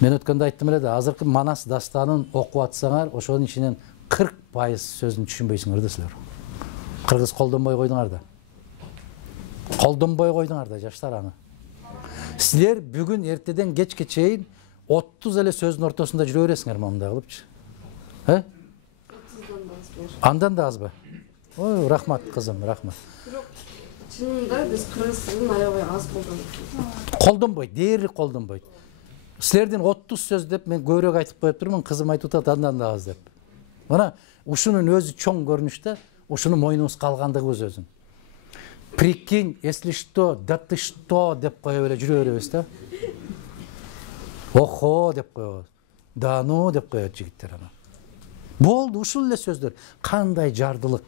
Мен өткөндө айттым эле да, азыркы Манас дастанын окуп атсаңар, ошонун ичинен 40% сөзүн түшүнбөйсүңөр да силер. Кыргыз колдонбой койдуңар да. Колдонбой койдуңар да жаштар аны. Силер бүгүн эртеден кечке чейин 30 эле сөздүн ортосунда жүрө бересиңер мындай кылыпчы. Андан да азбы? Ой, рахмат кызым, рахмат. Бирок чынында биз кыргыз тилин аябай аз колдонобуз. Колдонбойт, дээрлик колдонбойт. Силердин 30 сөз деп мен көбүрөөк айтып коюп турмун, кызым айтып атат андан да аз деп. Мына ушунун өзү чоң көрүнүштө, ушуну мойнубуз калгандыгыбыз өзүн. Прикинь, если что, да ты что деп коюп эле жүрө беребиз да. Охо деп коебуз. Да ну деп коет жигиттер ана. Болду, ушул эле сөздөр. Кандай жардылык,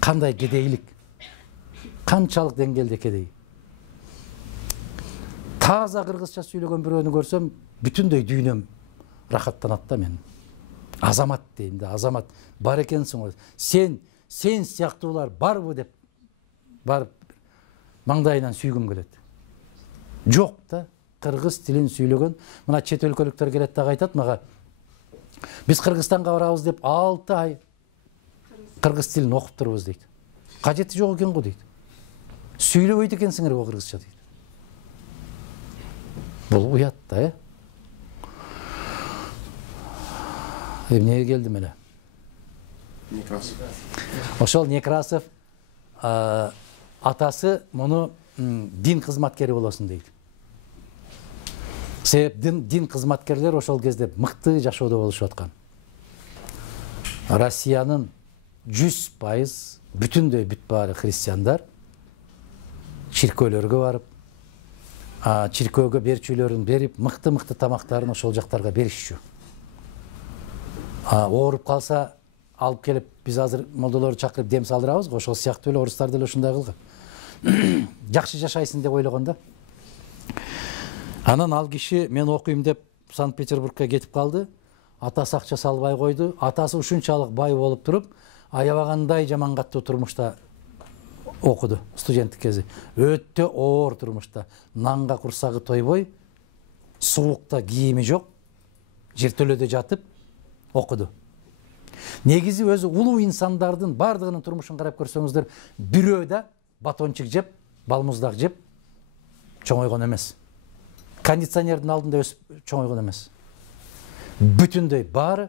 кандай кедейлик, канчалык деңгээлде кедей. Таза кыргызча сүйлөгөн бирөөнү көрсөм, бүтүндөй дүйнөм рахаттанат да мен. Азамат дейм да, азамат бар экенсиң го. Сен сыяктуулар барбы деп барып маңдайынан сүйгүм келет. Жок да, кыргыз тилин сүйлөгөн. Мына чет өлкөлүктөр келет да айтат мага. Биз Кыргызстанга барабыз деп 6 ай кыргыз тилин окуп турбуз дейт. Кажети жок экен го дейт. Сүйлөбөйт экенсиңер го кыргызча дейт. Бул уят да, эмнеге келдим эле? Некрасов. Ошол Некрасов атасы муну дин кызматкери болосун дейт. Себеп дин кызматкерлер ошол кезде мыкты жашоодо болушуп аткан. Россиянын 100% бүтүндөй бүт баары христиандар чиркөөлөргө барып, чиркөөгө берчүлөрүн берип, мыкты тамактарын ошол жактарга беришчү. Ооруп калса алып келип, биз азыр молдолорду чакырып дем салдырабыз го, ошол сыяктуу эле орустар деле ушундай кылган. Жакшы жашайсың деп ойлогон да. Анан ал киши мен окуйм деп Санкт-Петербургка кетип калды. Атасы акча салбай койду. Атасы ушунчалык бай болуп туруп, аябагандай жаман каттуу турмушта окуду студенттик кези. Өтө оор турмушта. Нанга курсагы тойбой, суукта кийими жок, жертөлөдө жатып окуду. Негизи өзү улуу инсандардын бардыгынын турмушун карап көрсөңүздөр, бирөө да батончик жеп, балмуздак жеп чоңойгон эмес. Кондиционердин алдында өсүп чоңойгон эмес. Бүтүндөй баары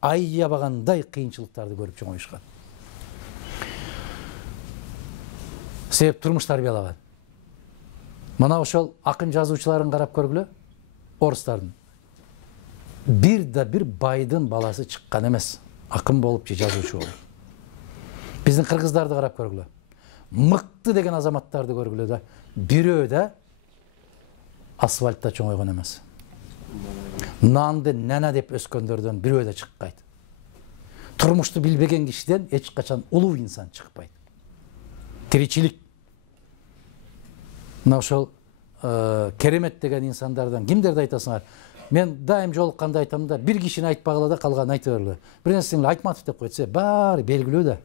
аябагандай кыйынчылыктарды көрүп чоңоюшкан. Себеп турмуш тарбиялаган. Мына ошол акын жазуучуларын карап көргүлө, орустардын. Бир байдын баласы чыккан эмес. Акын болуп же жазуучу болуп. Биздин кыргыздарды карап көргүлө. Мыкты деген азаматтарды көргүлө да, бирөө да асфальтта чоңойгон эмес. Нанды нана деп өскөндөрдөн бирөө да чыкпайт. Турмушту билбеген кишиден эч качан улуу инсан чыкпайт. Тиричилик. Мына ошол керемет деген инсандардан кимдерди айтасыңар? Мен дайым жолукканда айтам да, бир кишини айтпагыла да калганын айта бергиле. Бир нерсени Айтматов деп койсо, баары белгилүү да.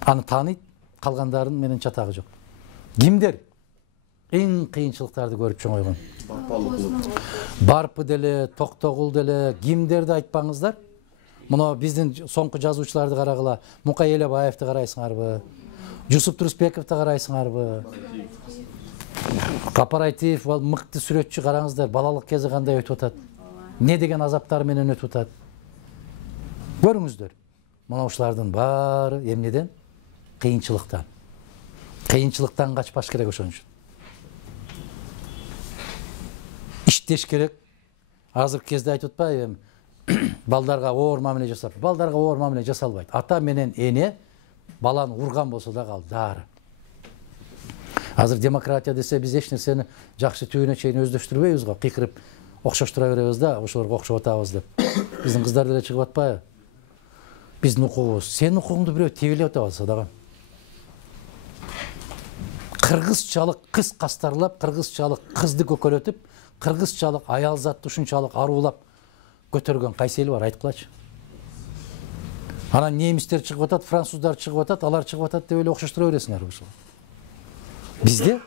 Аны тааныйт, калгандарын менен чатагы жок. Кимдер эң кыйынчылыктарды көрүп чоңойгон? Барпы деле, Токтогул деле, кимдерди айтпаңыздар. Мына биздин соңку жазуучуларды карагыла, Мукай Элебаевди карайсыңарбы? Жусуп Турусбековди карайсыңарбы? Капарайтиев мыкты сүрөтчү, караңыздар, балалык кези кандай өтүп атат. Не деген азаптар менен өтүп атат. Көрүңүздөр. Мына ушулардын баары эмнеден? Кыйынчылыктан. Кыйынчылыктан качпаш керек ошон үчүн. Иштеш керек. Азыркы кезде айтып атпайбы, балдарга оор мамиле жасап. Балдарга оор мамиле жасалбайт. Ата менен эне баланы урган болсо да калдары. Азыр демократия десе биз эч нерсени жакшы түбүнө чейин өздөштүрбөйбүз го, кыйкырып окшоштура беребиз да, ошолорго окшоп атабыз деп. Биздин кыздар деле чыгып атпайбы? Биздин укугубуз, сенин укугуңду бирөө тебелеп атабыз дагы. Кыргызчалык кыз кастарлап, кыргызчалык кызды көкөлөтүп, кыргызчалык аял затты ушунчалык аруулап көтөргөн кайсы эл бар, айткылачы. Анан немистер чыгып атат, француздар чыгып атат, алар чыгып атат деп эле окшоштура бересиңер ошол. Бизде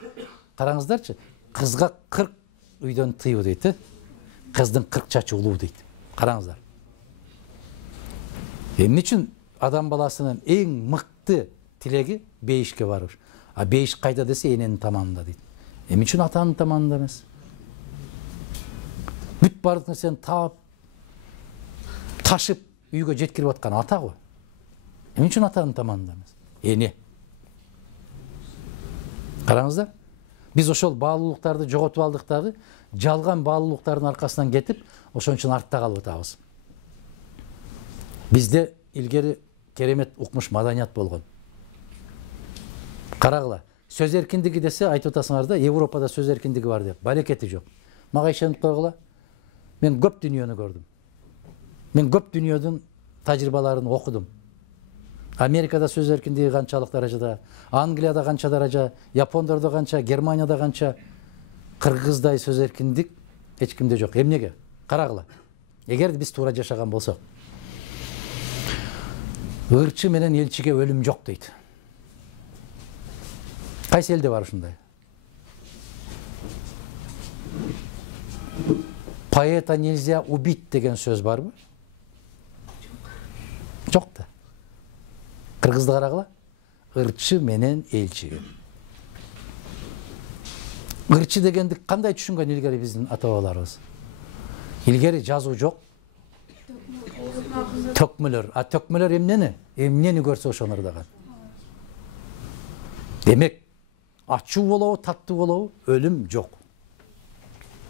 караңыздарчы, кызга 40 үйдөн тыйбы дейт. кыздын 40 чачы улуу дейт. Караңыздар. Эмне үчүн адам баласынын эң мыкты тилеги бейишке барыш. А бейиш кайда десе эненин таманында дейт. Эмне үчүн атанын таманында эмес? Бүт бардык нерсени таап, ташып үйгө жеткирип аткан ата го. Эмне үчүн атанын таманында эмес? Эне. Караңыздар. Биз ошол баалуулуктарды жоготуп алдык дагы, жалган баалуулуктардын аркасынан кетип, ошон үчүн артта калып атабыз. Бизде илгери керемет укмуш маданият болгон. Карагыла, сөз эркиндиги десе айтып атасыңар да, Европада сөз эркиндиги бар деп. Барекети жок. Мага ишенип койгула. Мен көп дүйнөнү көрдүм. Мен көп дүйнөдүн тажрыйбаларын окудум. Америкада сөз эркиндиги канчалык даражада, Англияда канча даража, Япондордо канча, Германияда канча, Кыргыздай сөз эркиндик эч кимде жок. Эмнеге? Карагыла. Эгерде биз туура жашаган болсок, ырчы менен элчиге өлүм жок дейт. Кайсы элде бар ушундай? Поэта нельзя убить деген сөз барбы? Жок да. Кыргызды карагыла. Ырчы менен элчиге. Ырчы дегенди кандай түшүнгөн илгери биздин ата бабаларыбыз? Илгери жазуу жок. Төкмөлөр. А төкмөлөр эмнени? Эмнени көрсө ошону ырдаган. Демек, ачуу болобу, таттуу болобу, өлүм жок.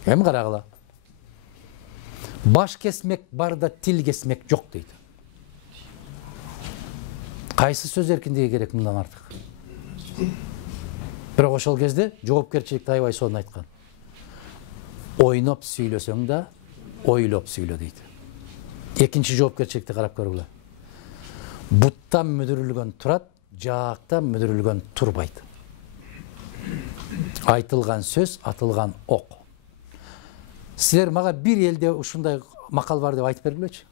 Эми карагыла. Баш кесмек бар да тил кесмек жок дейт. Кайсы сөз эркиндиги керек мындан артык? Бирок ошол кезде жоопкерчиликти аябай сонун айткан. Ойноп сүйлөсөң да, ойлоп сүйлө дейт. Экинчи жоопкерчиликти карап көргүлө. Буттан мүдүрүлгөн турат, жаактан мүдүрүлгөн турбайт. Айтылган сөз, атылган ок. Силер мага бир элде ушундай макал бар деп айтып бергилечи.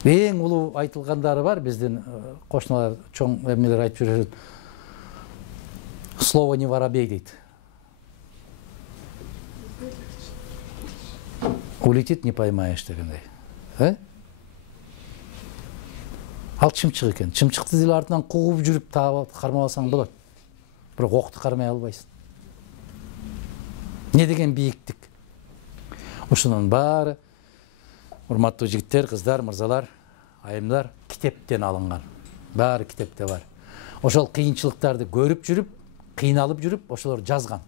Эң улуу айтылгандары бар биздин кошуналар, чоң эмнелер айтып жүрөт. Слово не воробей дейт. Улетит, не поймаешь дегендей. Ал чымчык экен. Чымчыкты дил артынан кууп жүрүп таап кармап алсаң болот. Бирок окту кармай албайсың. Не деген бийиктик? Ушунун баары, урматтуу жигиттер, кыздар, мырзалар, айымдар, китептен алынган. Баары китепте бар. Ошол кыйынчылыктарды көрүп жүрүп, кыйналып жүрүп, ошолор жазган.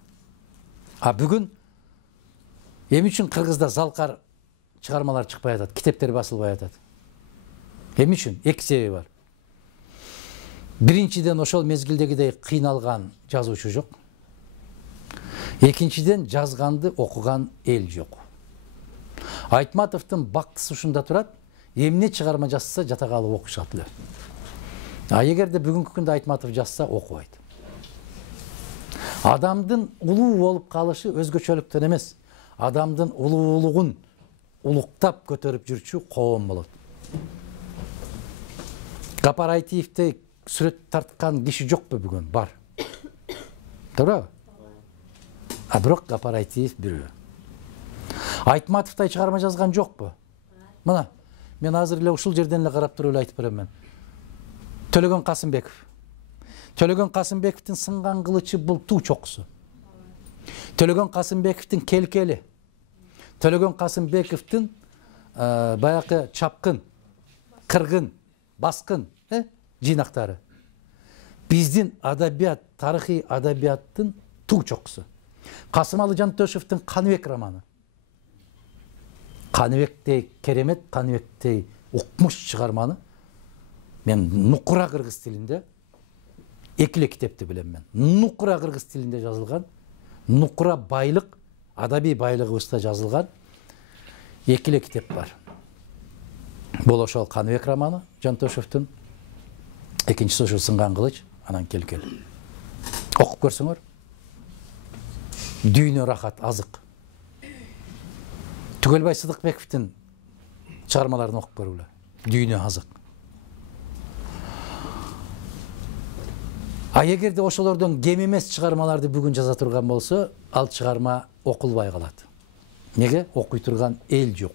А бүгүн эми үчүн Кыргызда залкар чыгармалар чыкпай атат, китептер басылбай атат. Эми үчүн эки себеби бар. Биринчиден ошол мезгилдегидей кыйналган жазуучу жок. Экинчиден жазганды окуган эл жок. Айтматовдун бактысы ушунда турат, эмне чыгарма жазса жата калып окушат эле. А эгерде бүгүнкү күндө Айтматов жазса окубайт. Адамдын улуу болуп калышы өзгөчөлүктөн эмес, адамдын улуулугун улуктап көтөрүп жүрчү коом болот. Гапар Айтиевдей сүрөт тарткан киши жокпу бүгүн? Бар. Туурабы? А бирок Гапар Айтиев бирөө. Айтматовдай чыгарма жазган жокпу? Мына, мен азыр эле ушул жерден эле карап туруп эле айтып берем мен. Төлөгөн Касымбеков. Төлөгөн Касымбековдун сынган кылычы бул туу чокусу. Төлөгөн Касымбековдун келкели. Төлөгөн Касымбековдун баякы чапкын, кыргын, баскын жыйнактары. Биздин адабият, тарыхый адабияттын туу чокусу. Касымалы Жантөшевдин Каныбек романы. Каныбектей керемет, Каныбектей укмуш чыгарманы мен нукура кыргыз тилинде экиле китепти билем мен. Нукура кыргыз тилинде жазылган, нукура байлык, адабий байлыгыбызда жазылган экиле китеп бар. Бул ошол Каныбек романы Жантөшевдин, экинчиси ошол сынган кылыч, анан келкел. Окуп көрсөңөр. Дүйнө рахат, азык. Түгөлбай Сыдыкбековдун чыгармаларын окуп көргүлө. Дүйнө азык. А эгерде ошолордон кем эмес чыгармаларды бүгүн жаза турган болсо, ал чыгарма окулбай калат. Неге? Окуй турган эл жок.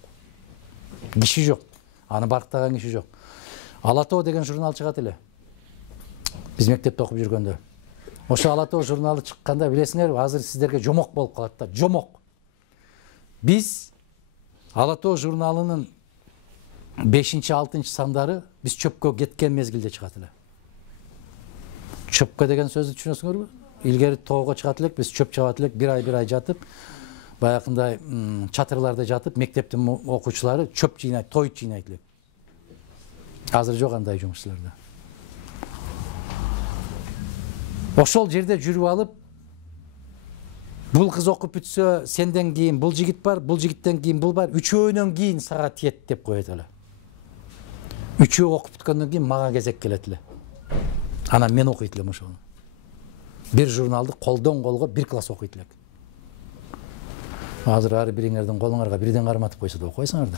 Киши жок. Аны барктаган киши жок. Ала тоо деген журнал чыгат эле. Биз мектепте окуп жүргөндө. Ошо Ала тоо журналы чыкканда билесиңерби, азыр сиздерге жомок болуп калат да, жомок. Биз Ала тоо журналынын 5-6 сандары биз чөпкө кеткен мезгилде чыгат эле. Чөпкө деген сөздү түшүнөсүңөрбү? Илгери тоого чыгат элек, биз чөп чабат элек, бир ай жатып, баягындай чатырларда жатып, мектептин окуучулары чөп жыйнайт, той жыйнайт элек. Азыр жок андай жумуш силерде. Ошол жерде жүрүп алып, бул кыз окуп бүтсө, сенден кийин бул жигит бар, бул жигиттен кийин бул бар, үчөөнөн кийин сага тиет деп коет эле. Үчөө окуп бүткөндөн кийин мага кезек келет эле. Анан мен окуйт элем ошону. Бир журналды колдон колго бир класс окуйт элек. Азыр ар бириңердин колуңарга бирден карматып койсо да окуйсуңар да.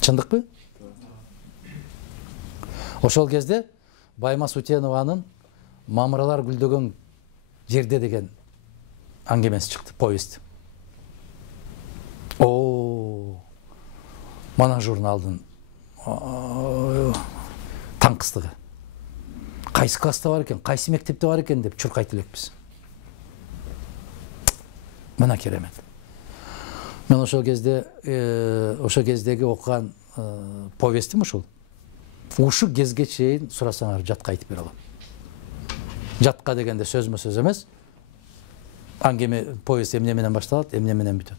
Чындыкпы? Ошол кезде Баймас Утенованын Мамыралар гүлдөгөн жерде деген аңгемеси чыкты, повесть. Мана журналдын таңкыстыгы. Кайсы класста бар экен, кайсы мектепте бар экен деп чуркайт элекпиз. Мына керемет. Мен ошол кездеги окуган повестим ушул. Ушу кезге чейин сурасаңар жатка айтып бере алам. Жатка дегенде сөзмө сөз эмес. Аңгеме повесть эмне менен башталат, эмне менен бүтөт.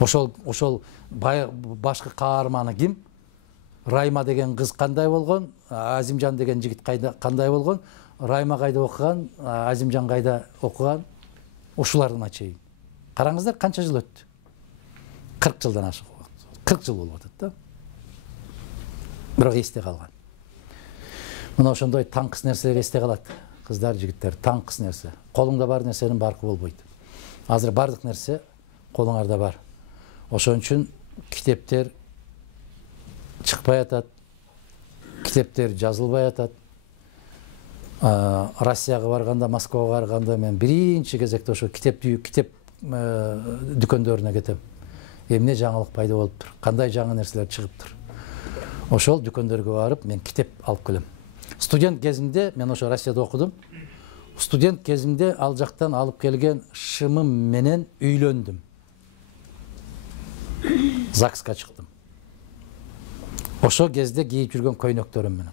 Ошол башкы каарманы ким? Райма деген кыз кандай болгон? Азимжан деген жигит кандай болгон? Райма кайда окуган? Азимжан кайда окуган? Ушулардын чейин. Караңыздар, канча жыл өттү? 40 жылдан ашык убакыт. 40 жыл болуп атат да. Бирок эсте калган. Мына ошондой таңкыс нерселер эсте калат. Кыздар, жигиттер, таңкыс нерсе. Колуңда бар нерсенин баркы болбойт. Азыр бардык нерсе колуңарда бар. Ошон үчүн китептер чыкпай атат. Китептер жазылбай атат. Россияга барганда, Москвага барганда мен биринчи кезекте ошо китеп дүкөндөрүнө кетем. Эмне жаңылык пайда болуптур? Кандай жаңы нерселер чыгыптыр? Ошол дүкөндөргө барып мен китеп алып келем. Студент кезимде мен ошо Россияда окудум. Студент кезимде ал жактан алып келген шымым менен үйлөндүм. ЗАГСка чыктым. Ошо кезде кийип жүргөн көйнөктөрүм менен.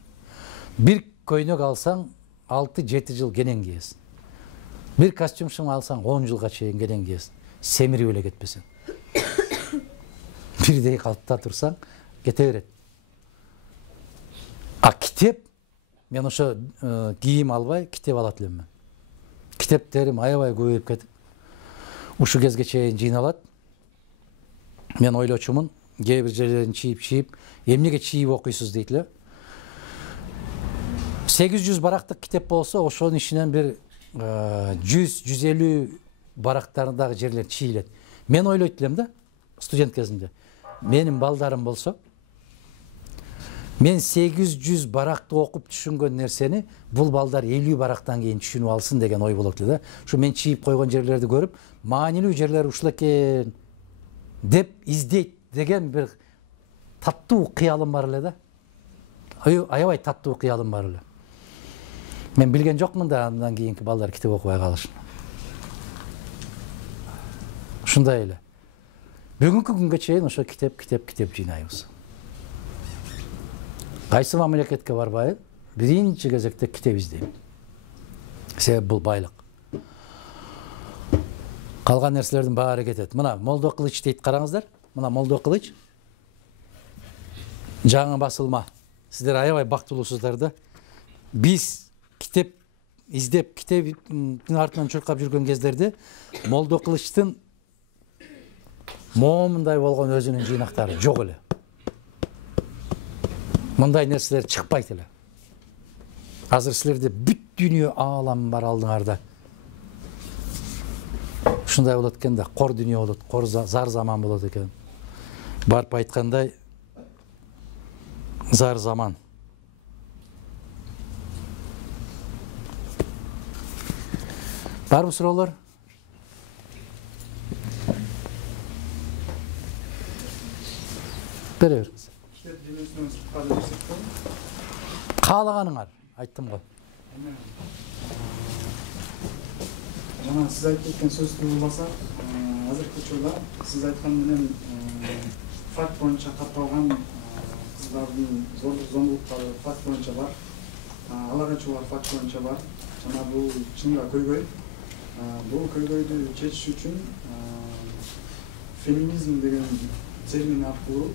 Бир көйнөк алсаң 6-7 жыл кенен кийесиң. Бир костюм шым алсаң 10 жылга чейин кенен кийесиң. Семирип эле кетпесең. Бирдей калыпта турсаң кете берет. А китеп, мен ошо кийим албай китеп алат элем мен. Китептерим аябай көбөйүп кетип, ушу кезге чейин жыйналат. Мен ойлочумун, кээ бир жерлерин чийип, эмнеге чийип окуйсуз дейт эле. 800 барактык китеп болсо, ошонун ичинен бир 100-150 барактарындагы жерлер чийилет. Мен ойлойт элем да, студент кезимде. Менин балдарым болсо, мен 800 баракты окуп түшүнгөн нерсени бул балдар 50 барактан кийин түшүнүп алсын деген ой болот эле да. Ушу мен чийип койгон жерлерди көрүп, маанилүү жерлери ушул экен деп издейт деген бир таттуу кыялым бар эле да. Аябай таттуу кыялым бар эле. Мен билген жокмун да андан кийинки балдар китеп окубай калышын. Ушундай эле. Бүгүнкү күнгө чейин ошо китеп жыйнайбыз. Кайсы мамлекетке барбайын, биринчи кезекте китеп издейм. Себеби бул байлык. Калган нерселердин баары кетет. Мына Молдо Кылыч дейт, караңыздар. Мына Молдо Кылыч. Жаңы басылма. Сиздер аябай бактылуусуздар да. Биз китеп издеп, китептин артынан чуркап жүргөн кездерде Молдо Кылычтын момундай болгон өзүнүн жыйнактары жок эле. Мындай нерселер чыкпайт эле. Азыр силерде бүт дүйнө аалам бар алдыңарда. Ушундай болот экен да, кор дүйнө болот, кор зар заман болот экен. Барып айткандай, зар заман. Барбы суроолор? Бере бериңиз. Каалаганыңар, айттым го. Жана сиз айтып кеткен сөздү уласак, азыркы учурда сиз айткан менен факт боюнча катталган кыздардын зордук зомбулуктары факт боюнча бар. Аларга чоолар факт боюнча бар. Жана бул чынга көйгөй. Бул көйгөйдү чечиш үчүн феминизм деген термин аркылуу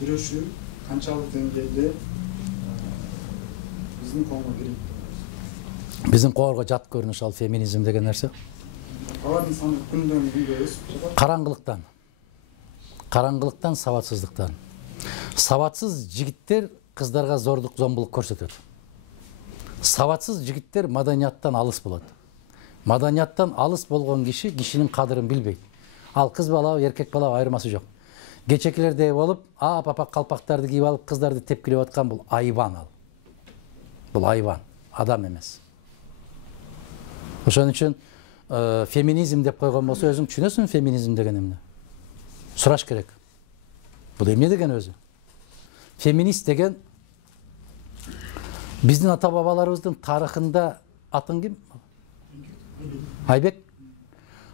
күрөшүү канчалык деңгээлде биздин коомго кирет? Биздин коомго жат көрүнүш ал феминизм деген нерсе. Алардын саны күндөн күнгө өсүп жатат. Караңгылыктан, сабатсыздыктан. Сабатсыз жигиттер кыздарга зордук, зомбулук көрсөтөт. Сабатсыз жигиттер маданияттан алыс болот. Маданияттан алыс болгон киши кишинин кадырын билбейт. Ал кыз бала, эркек бала айырмасы жок. Кечекилердей болуп, апа калпактарды кийип алып кыздарды тепкилеп аткан бул айбан ал. Бул айбан, адам эмес. Ошон үчүн феминизм деп койгон болсо, өзүң түшүнөсүң феминизм деген эмне? Сураш керек. Бул эмне деген өзү? Феминист деген биздин ата бабаларыбыздын тарыхында атын ким? Айбек.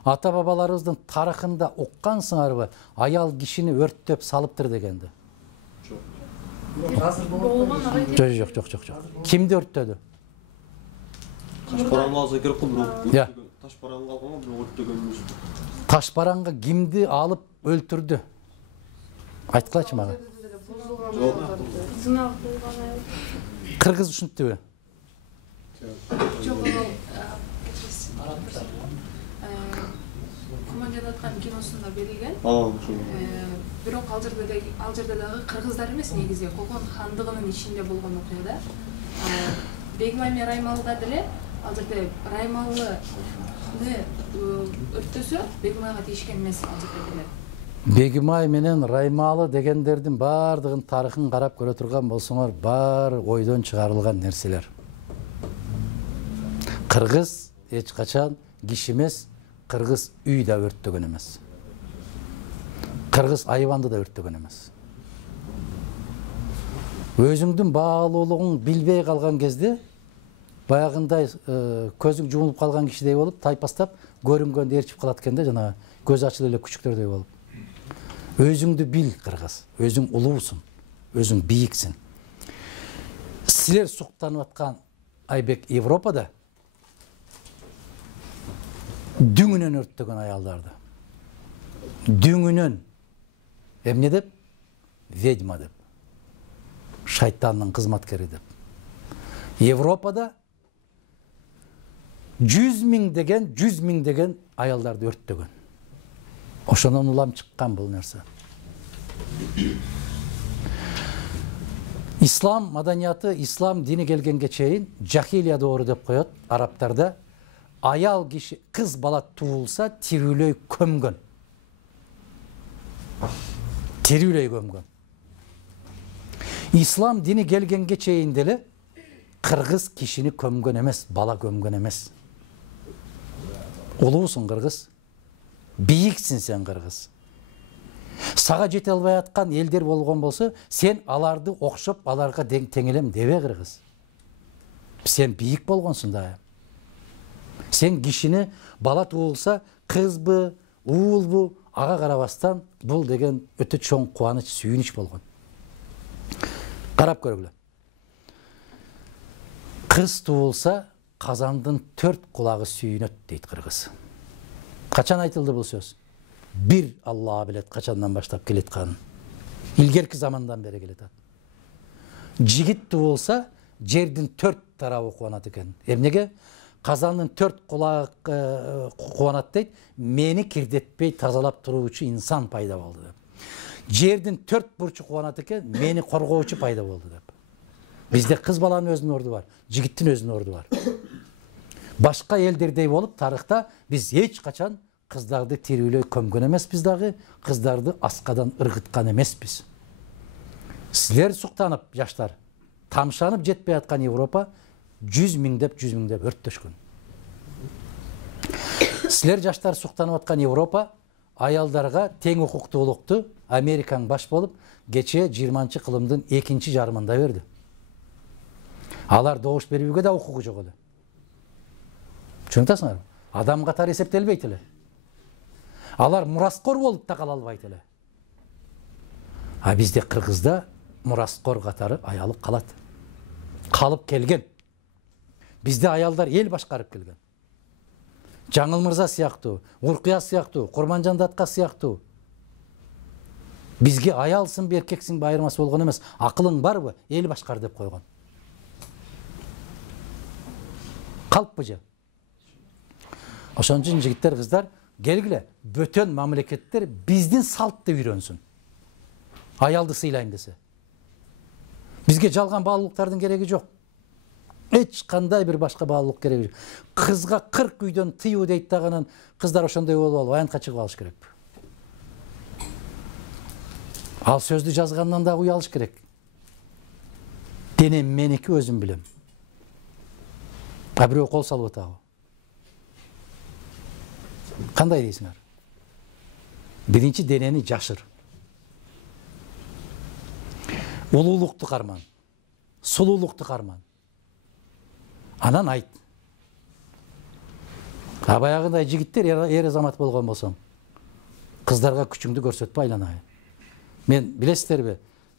Ата бабаларыбыздын тарыхында уккансыңарбы? Аял кишини өрттөп салыптыр дегенди. Жок. Кимди өрттөдү? Ташбаранга алса керек кой бирок. Ташбаранга алганга бирок өрттөгөн эмес. Ташбаранга кимди алып өлтүрдү? Айткылачы мага. Кыргыз ушинтиби? Жок, Куманжан аткан киносунда берилген. Бирок ал жерде дагы кыргыздар эмес негизи Колкон хандыгынын ичинде болгон окуяда. Бегимай менен Раймалыда деле ал жерде Раймалыны өрттөсө Бегимайга тийишкен эмес ал жерде деле. Бегимай менен Раймалы дегендердин баардыгын тарыхын карап көрө турган болсоңор, бар ойдон чыгарылган нерселер. Кыргыз эч качан киши эмес, кыргыз үй да өрттөгөн эмес. Кыргыз айванды да өрттөгөн эмес. Өзүңдүн баалуулугуң билбей калган кезде, баягындай көзүң жумулуп калган кишидей болуп, тайпастап көрүнгөндө ээрчип калат экен да, жана көз ачылып эле күчүктөрдөй болуп. Өзүңдү бил, кыргыз. Өзүң улуусуң, өзүң бийиксиң. Силер суктанып аткан Айбек Европада дүңүнөн өрттөгөн аялдарды. Дүңүнөн. Эмне деп? Ведьма деп. Шайтандын кызматкери деп. Европада 100 000 деген аялдарды өрттөгөн. Ошонун улам чыккан бул нерсе. Ислам маданияты, ислам дини келгенге чейин жахилия доору деп коет арабтарда. Аял киши кыз бала туулса тирүүлөй көмгөн. Тирүүлөй көмгөн. Ислам дини келгенге чейин деле кыргыз кишини көмгөн эмес, бала көмгөн эмес. Улуусуң кыргыз. Бийиксиң сен кыргыз. Сага жете албай аткан элдер болгон болсо, сен аларды окшоп, аларга тең элем дебе кыргыз. Сен бийик болгонсуң да. Сен кишини бала туулса, кызбы, уулбу, ага карабастан бул деген өтө чоң кубаныч, сүйүнүч болгон. Карап көргүлө. Кыз туулса, казандын 4 кулагы сүйүнөт дейт кыргыз. Качан айтылды бул сөз? Bir Алла билет качандан баштап келет канын. Илгерки замандан бери келет. Жигит туулса, жердин 4 тарабы кубанат экен. Эмнеге? Казандын 4 кулагы кубанат дейт, мени кирдетпей тазалап туруучу инсан пайда болду деп. Жердин 4 бурчу кубанат экен, мени коргоочу пайда болду деп. Бизде кыз баланын өзүнүн орду бар, жигиттин өзүнүн орду бар. Башка элдердей болуп тарыхта биз эч качан кыздарды тирүүлөй көмгөн эмеспиз дагы, кыздарды аскадан ыргыткан эмеспиз. Силер суктанып, жаштар, тамшанып жетпей аткан Европа 100 000 деп өрттөшкөн. Силер жаштар суктанып аткан Европа аялдарга тең укуктуулукту Америкаң баш болуп кече 20-кылымдын 2 жарымында берди. Алар добуш берүүгө да укугу жок эле. Түшүнүп Адам катары эсептелбейт эле. Алар мураскор болуп да кала албайт эле. А бизде Кыргызда мураскор катары аялы калат. Калып келген. Бизде аялдар эл башкарып келген. Жаңыл Мырза сыяктуу, Уркуя сыяктуу, Курманжан Датка сыяктуу. Бизге аялсың, эркексиң айырмасы болгон эмес. Акылың барбы? Эл башкар деп койгон. Калппы же? Ошон үчүн жигиттер, кыздар, келгиле, бөтөн мамлекеттер биздин салтты үйрөнсүн. Аялды сыйлайм десе. Бизге жалган баалуулуктардын кереги жок. Эч кандай бир башка баалуулук кереги жок. Кызга 40 үйдөн тыюу дейт дагы, кыздар ошондой болуп алып, аянтка чыгып алыш керек. Ал сөздү жазгандан да уялыш керек. Денем меники, өзүм билем. А бирөө кол салып атабы. Кандай дейсиңер? Биринчи денени жашыр. Улуулукту карман. Сулуулукту карман. Анан айт. А баягындай жигиттер эр азамат болгон болсоң, кыздарга күчүңдү көрсөтпө айланайын. Мен билесиздерби,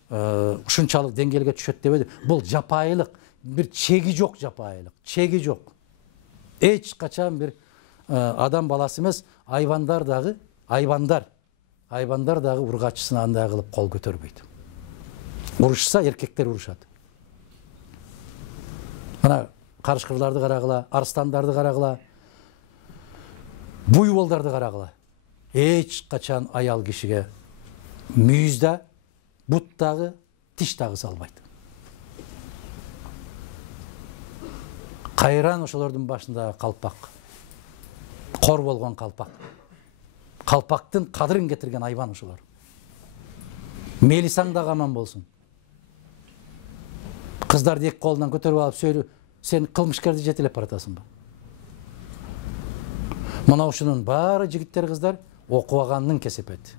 ушунчалык деңгээлге түшөт дебеди. Бул жапайылык, бир чеги жок жапайылык, чеги жок. Эч качан бир адам баласы эмес, айбандар дагы ургачысына андай кылып кол көтөрбөйт. Урушса эркектер урушат. Мына карышкырларды карагыла, арстандарды карагыла, буйволдарды карагыла. Эч качан аял кишиге мүйүздө, буттагы, тиштагы салбайт. Кайран ошолордун башындагы калпак. Кор болгон калпак. Калпактын кадырын кетирген айбан ошолор. Мелисаң дагы аман болсун. Кыздарды эки колунан көтөрүп алып сөйлө, сен кылмышкерди жетелеп баратасыңбы? Мына ушунун баары жигиттер, кыздар, окубаганын кесепети.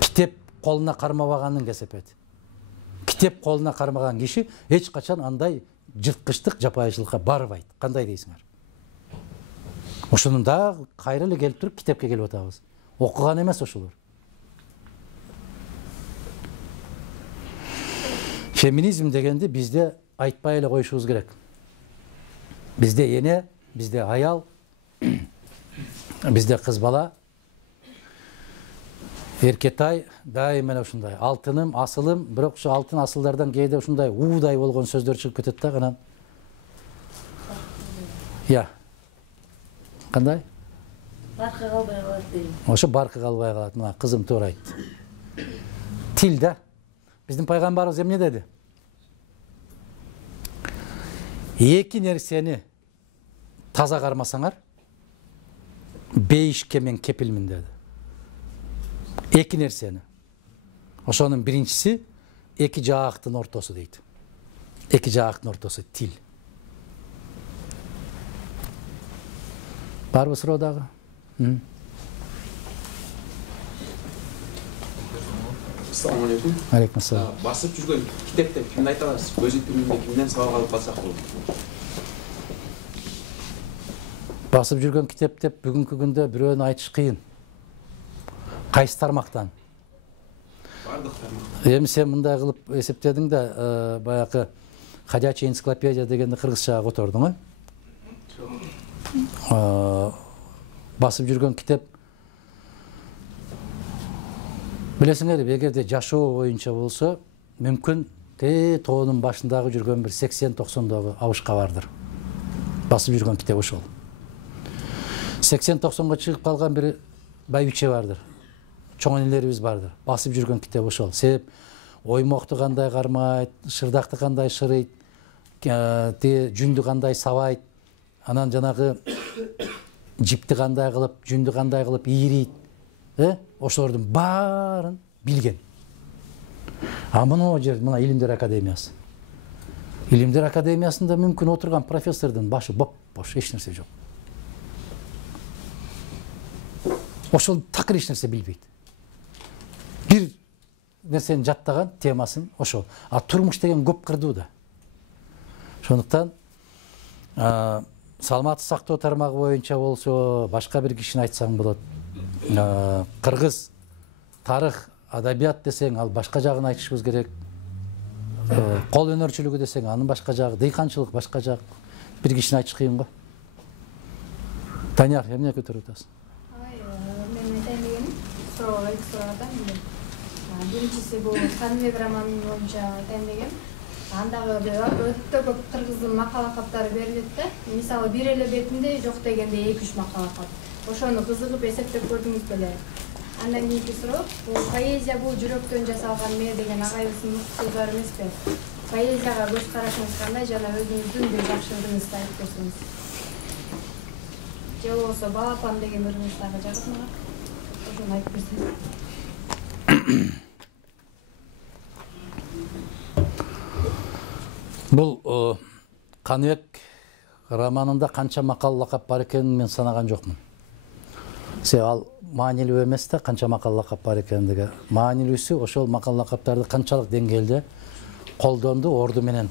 Китеп колуна кармабаганын кесепети. Китеп колуна кармаган киши эч качан андай жырткычтык, жапайычылыкка барбайт. Кандай дейсиңер? Ошонун да кайра эле келип туруп китепке келип атабыз. Окуган эмес ошолор. Феминизм дегенди бизде айтпай эле коюшубуз керек. Бизде эне, бизде аял, бизде кыз бала, эркетай дайыма эле ушундай. Алтыным, асылым, бирок ушу алтын асылдардан кээде ушундай уудай болгон сөздөр чыгып кетет да, анан. Я. Кандай? Баркы калбай калат дейм. Ошо баркы калбай калат. Мына кызым туура айтты. Тил да. Биздин пайгамбарыбыз эмне деди? Эки нерсени таза кармасаңар, бейишке мен кепилмин деди. Эки нерсени. Ошонун биринчиси эки жаактын ортосу дейт. Эки жаактын ортосу тил. Барбы суроо дагы? Assalamu alaikum. Алейкум ассалам. Басып жүргөн китепте кимди айта аласыз? Көзү тилинде кимден сабак алып калсак болот? Басып жүргөн китеп деп бүгүнкү күндө бирөөнү айтыш кыйын. Кайсы тармактан? Бардык тармак. Эми сен мындай кылып эсептедиң да, баягы ходячая энциклопедия дегенди кыргызчага котордуң, басып жүргөн китеп. Билесиңер, эгерде жашоо боюнча болсо, мүмкүн тоонун башындагы жүргөн бир 80-90догу абышка бардыр. Басып жүргөн китеп ошол. 80-90го чыгып калган бир байбиче бардыр. Чоң энелерибиз бардыр. Басып жүргөн китеп ошол. Себеп оймокту кандай кармайт, шырдакты кандай шырыйт, жүндү кандай сабайт, анан жанагы жипти кандай кылып, жүндү кандай кылып ийрийт. Ошолордун баарын билген. А мына жер, мына Илимдер академиясы. Илимдер академиясында мүмкүн отурган профессордун башы боп-бош, эч нерсе жок. ошол такыр эч нерсе билбейт. Бир нерсени жаттаган темасын ошол. А турмуш деген көп кырдуу да. Ошондуктан саламаттык сактоо тармагы боюнча болсо, башка бир кишини айтсаң болот. Кыргыз тарых, адабият десең, ал башка жагын айтышыбыз керек. Кол өнөрчүлүгү десең, анын башка жагы, дыйканчылык башка жак. Бир кишини айтыш кыйын го. Таняр, эмне көтөрүп атасың? Мен айтайын дегеним, суроо атам. Биринчиси бул Каныбек романын боюнча айтайын дегеним. Андагы өтө көп кыргыздын макала-каттары берилет да. Мисалы бир эле бетинде жок дегенде 2-3 макала-кат. Ошону кызыгып эсептеп көрдүңүз беле? Андан кийинки суроо, бул поэзия бул жүрөктөн жасалган ме деген агайыбыздын сөзү эмеспи? Поэзияга көз карашыңыз кандай жана өзүңүздүн бир жакшылыгыңызды айтып берсеңиз. Же болбосо балапан деген ырыңыз дагы жагат мага. Ошону айтып берсеңиз. Бул Каныбек романында канча макал лакап бар экенин мен санаган жокмун. Ал маанилүү эмес да, канча макал лакап бар экендиги. Маанилүүсү ошол макал лакаптарды канчалык деңгээлде колдонду, орду менен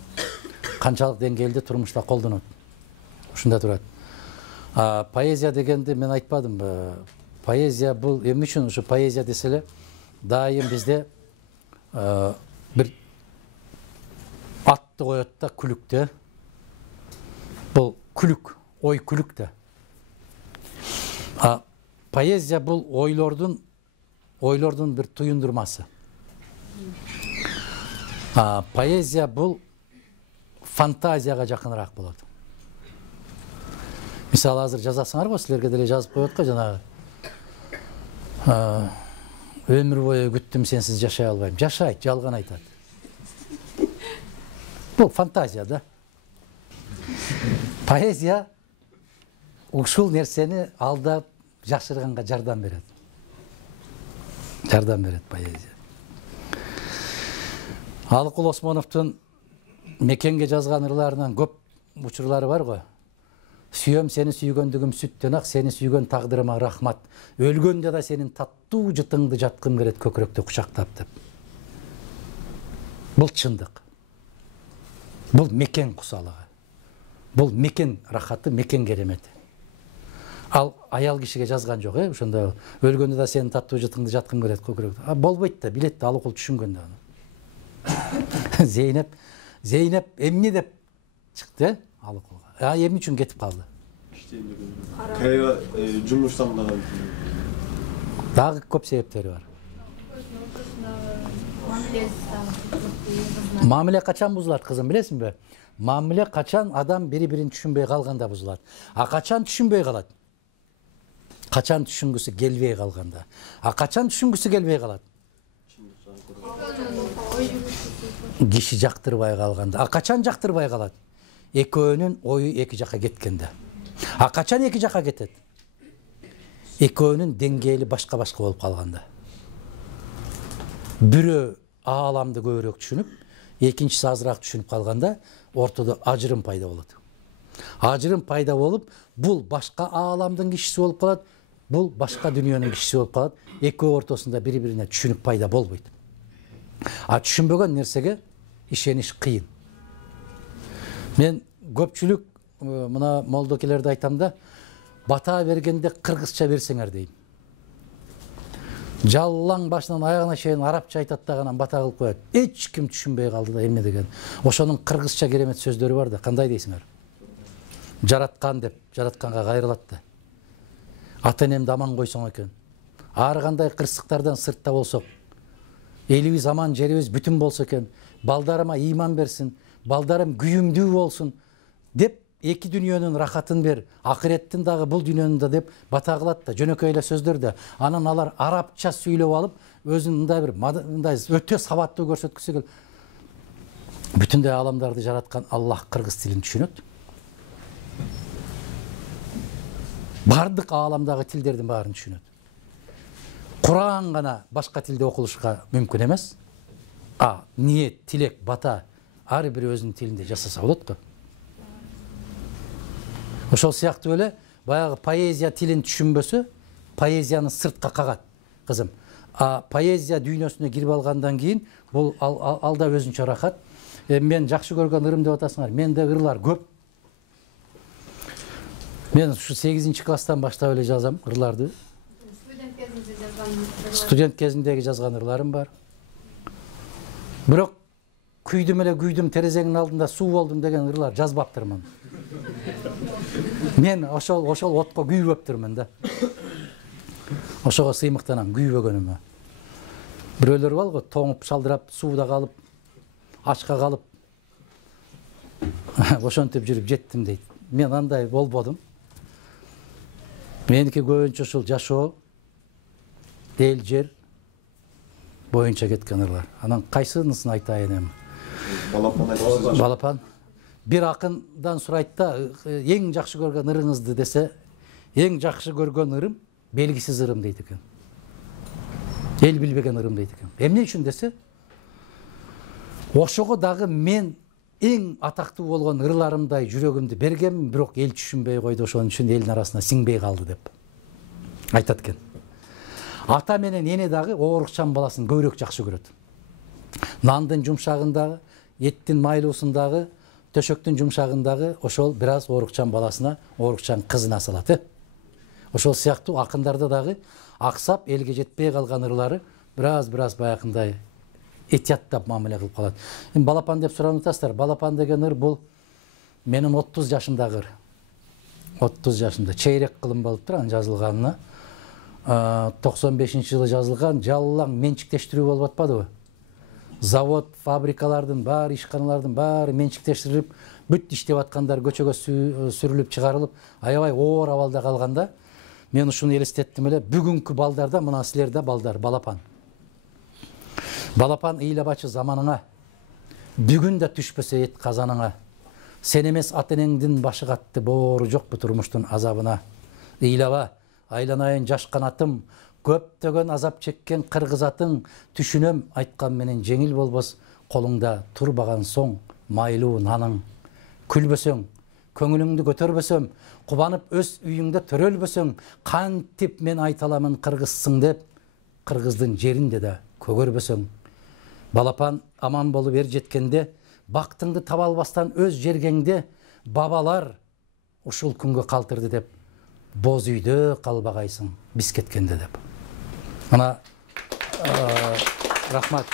канчалык деңгээлде турмушта колдонот. Ушунда турат. Поэзия дегенди мен айтпадымбы? Поэзия бул эмне үчүн ушу поэзия деселе дайым бизде бир атты коет да, күлүктө. Бул күлүк, ой күлүк да. Поэзия бул ойлордун бир туюндурмасы. Поэзия бул фантазияга жакыныраак болот. Мисалы азыр жазасыңар го, силерге деле жазып коет го жанагы. Өмүр бою күттүм, сенсиз жашай албайм. Жашайт, жалган айтат. Бул фантазия да. Поэзия ушул нерсени алдап жакшырганга жардам берет. Жардам берет поэзия. Алыкул Осмоновдун Мекенге жазган ырларынан көп учурлары бар го. Сүйөм сени сүйгөндүгүм сүттөн ак, сени сүйгөн тагдырыма рахмат. Өлгөндө да сенин таттуу жытыңды жаткым келет көкүрөктө кучактап деп. Бул чындык. Бул мекен кусалыгы. Бул мекен рахаты, мекен керемети. Ал аял кишиге жазган жок, ошондо өлгөндө да сенин таттуу жытыңды жаткым келет көкүрөктө. Болбойт да, билет да, Алыкул түшүнгөн да аны. Зейнеп эмне деп чыкты, Алыкулга. Эмне үчүн кетип калды? Кайра жумуштан Дагы көп себептери бар. Мамиле качан бузулат, кызым, билесиңби? Мамиле качан адам бири-бирин түшүнбөй калганда бузулат. Качан түшүнбөй калат? Качан түшүнгүсү келбей калганда. Качан түшүнгүсү келбей калат? Киши жактырбай калганда. Качан жактырбай калат? Экөөнүн ою эки жака кеткенде. Качан эки жака кетет? Экөөнүн деңгээли башка-башка болуп калганда. Бирөө ааламды көбүрөөк түшүнүп, экинчиси азыраак түшүнүп калганда ортодо ажырым пайда болот. Ажырым пайда болуп, бул башка ааламдын кишиси болуп калат, бул башка дүйнөнүн кишиси болуп калат. Экөө ортосунда бири-бирине түшүнүк пайда болбойт. Түшүнбөгөн нерсеге ишениш кыйын. Мен көпчүлүк мына молдокелерди айтам да, бата бергенде кыргызча берсеңер дейм. Жаллаң башынан аягына чейин арабча айтат даган бата кылып коет. Эч ким түшүнбөй калды да эмне деген. Ошонун кыргызча керемет сөздөрү бар да, кандай дейсиңер? Жараткан деп, жаратканга кайрылат да. Ата-энемди аман койсоң экен. Ар кандай кырсыктардан сыртта болсок, элибиз аман, жерибиз бүтүн болсо экен, балдарыма ыйман берсин, балдарым күйүмдүү болсун деп, эки дүйнөнүн рахатын бер, акыреттин дагы бул дүйнөнүн да деп бата кылат да, жөнөкөй эле сөздөр да. Анан алар арабча сүйлөп алып, өзүн мындай бир өтө сабаттуу көрсөткүсү келип, бүтүндөй ааламдарды жараткан Аллах кыргыз тилин түшүнөт. Бардык ааламдагы тилдердин баарын түшүнөт. Куран гана башка тилде окулушка мүмкүн эмес. Ниет, тилек, бата ар бир өзүнүн тилинде жасаса болот го. Ошол сыяктуу эле баягы поэзия тилин түшүнбөсө, поэзияны сыртқа қағат, қызым. Поэзия дүйнөсүнө кирип алгандан кийин бул алда өзүнчө рахат. Мен жакшы көргөн ырым деп атасыңар. Менде ырлар көп. Мен ушу 8 класстан баштап эле жазам ырларды. Студент кезимдеги жазган ырларым бар. Бирок күйдүм эле күйдүм, терезеңдин алдында суу болдум деген ырлар жазбаптырмын. Мен ошол отко күйбөптүрмүн да. Ошого сыймыктанам күйбөгөнүмө. Бирөөлөр бар го, тоңуп шалдырап, сууда калып, ачка калып, ошентип жүрүп жеттим дейт. Мен андай болбодум. Меники көбүнчө ушул жашоо, эл жер боюнча кеткен ырлар. Анан кайсынысын айтайын эми? Балапан. Бир акындан сурайт да, эң жакшы көргөн ырыңызды десе, эң жакшы көргөн ырым белгисиз ырым дейт экен. Эл билбеген ырым дейт экен. Эмне үчүн десе, ошого дагы мен эң атактуу болгон ырларымдай жүрөгүмдү бергенмин, бирок эл түшүнбөй койду, ошон үчүн элдин арасына сиңбей калды деп айтат экен. Ата менен эне дагы оорукчан баласын көбүрөөк жакшы көрөт. Нандын жумшагындагы, еттин майлуусундагы, төшөктүн жумшагындагы ошол бир аз оорукчан баласына, оорукчан кызына салат. Ошол сыяктуу акындарда дагы аксап элге жетпей калган ырлары бир аз баягындай этияттап мамиле кылып калат. Балапан деп сурап атасыздар. Балапан деген ыр бул менин 30 жашымдагы ыр. 30 жашымда чейрек кылым болуп тур анын жазылганына. 95-жылы жазылган, жалаң менчиктештирүү болуп атпадыбы? Завод, фабрикалардын баары, ишканалардын баары менчиктештирип, бүт иштеп аткандар көчөгө сүрүлүп чыгарылып, аябай оор абалда калганда, мен ушуну элестеттим эле. Бүгүнкү балдарда, мына силерде балдар, балапан. Балапан ыйлабачы заманыңа, бүгүн да түшпөсө эт казаныңа. Сен эмес ата-энеңдин башы катты, боору жокпу турмуштун азабына. Ыйлаба, айланайын жаш канатым, көптөгөн азап чеккен кыргыз атың, түшүнөм айткан менен жеңил болбос, колуңда турбаган соң майлуу наның. Күлбөсөң, көңүлүңдү көтөрбөсөм, кубанып өз үйүңдө төрөлбөсөң, кантип мен айталамын кыргызсың деп, кыргыздын жеринде да көгөрбөсөң. Балапан аман болуп эр жеткенде, бактыңды таба албастан өз жергеңде, бабалар ушул күнгө калтырды деп, боз үйдө калбагайсың биз кеткенде деп. Мына рахмат.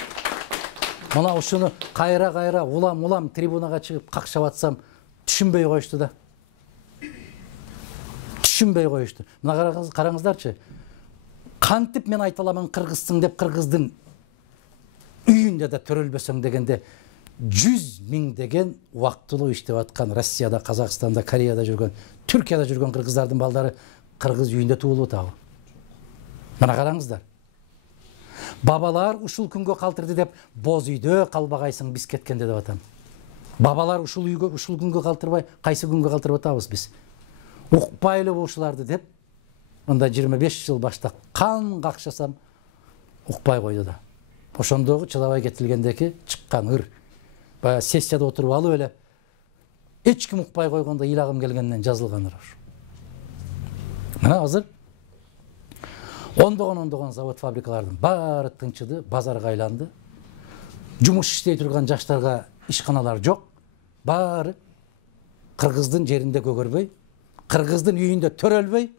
Мына ушуну кайра улам трибунага чыгып какшап атсам түшүнбөй коюшту да. Түшүнбөй коюшту. Мына караңыздарчы. Кантип мен айталамын кыргызсың деп, кыргыздын үйүндө да төрөлбөсөң дегенде 100 000 деген убактылуу иштеп аткан Россияда, Казакстанда, Кореяда жүргөн, Түркияда жүргөн кыргыздардын балдары кыргыз үйүндө туулуп атабы? Мына караңыздар. Бабалар ушул күнгө калтырды деп, боз үйдө калбагайсың биз кеткенде деп атам. Бабалар ушул күнгө калтырбай, кайсы күнгө калтырып атабыз биз? Укпайлы ушуларды деп, мында 25 жыл башта кан какшасам укпай койду да. Ошондогу чыдабай кетилгендеки чыккан ыр. Баягы сессияда отуруп алып эле эч ким укпай койгондо ыйлагым келгенден жазылган ыр. Мына азыр ондогон завод фабрикалардын баары тынчыды, базарга айланды. Жумуш иштей турган жаштарга ишканалар жок. Баары кыргыздын жеринде көгөрбөй, кыргыздын үйүндө төрөлбөй,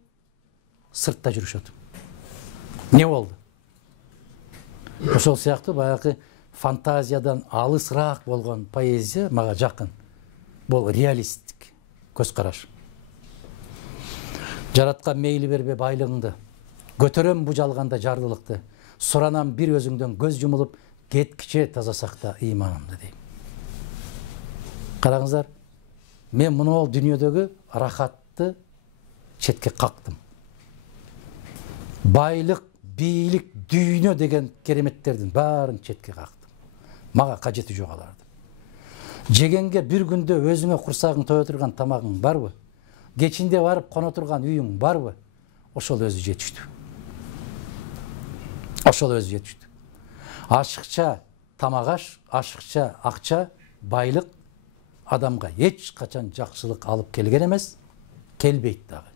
сыртта жүрүшөт. Не болду? Ошол сыяктуу баягы фантазиядан алысыраак болгон поэзия мага жакын. Бул реалисттик көз караш. Жараткан мейли бербе байлыгыңды, көтөрөм бу жалганда жардылыкты, суранам бир өзүңдөн көз жумулуп, кеткиче таза сакта ыйманымды дейм. Караңыздар, мен мынол дүйнөдөгү рахатты четке кактым. Байлык, бийлик, дүйнө деген кереметтердин баарын четке кактым. Мага кажети жок аларды. Жегенге бир күндө өзүңө курсагың тое турган тамагың барбы? Кечинде барып коно турган үйүң барбы? Ошол өзү жетиштүү. Ошол өзү жетиштүү. Ашыкча тамак аш, ашыкча акча, байлык адамга эч качан жакшылык алып келген эмес, келбейт дагы.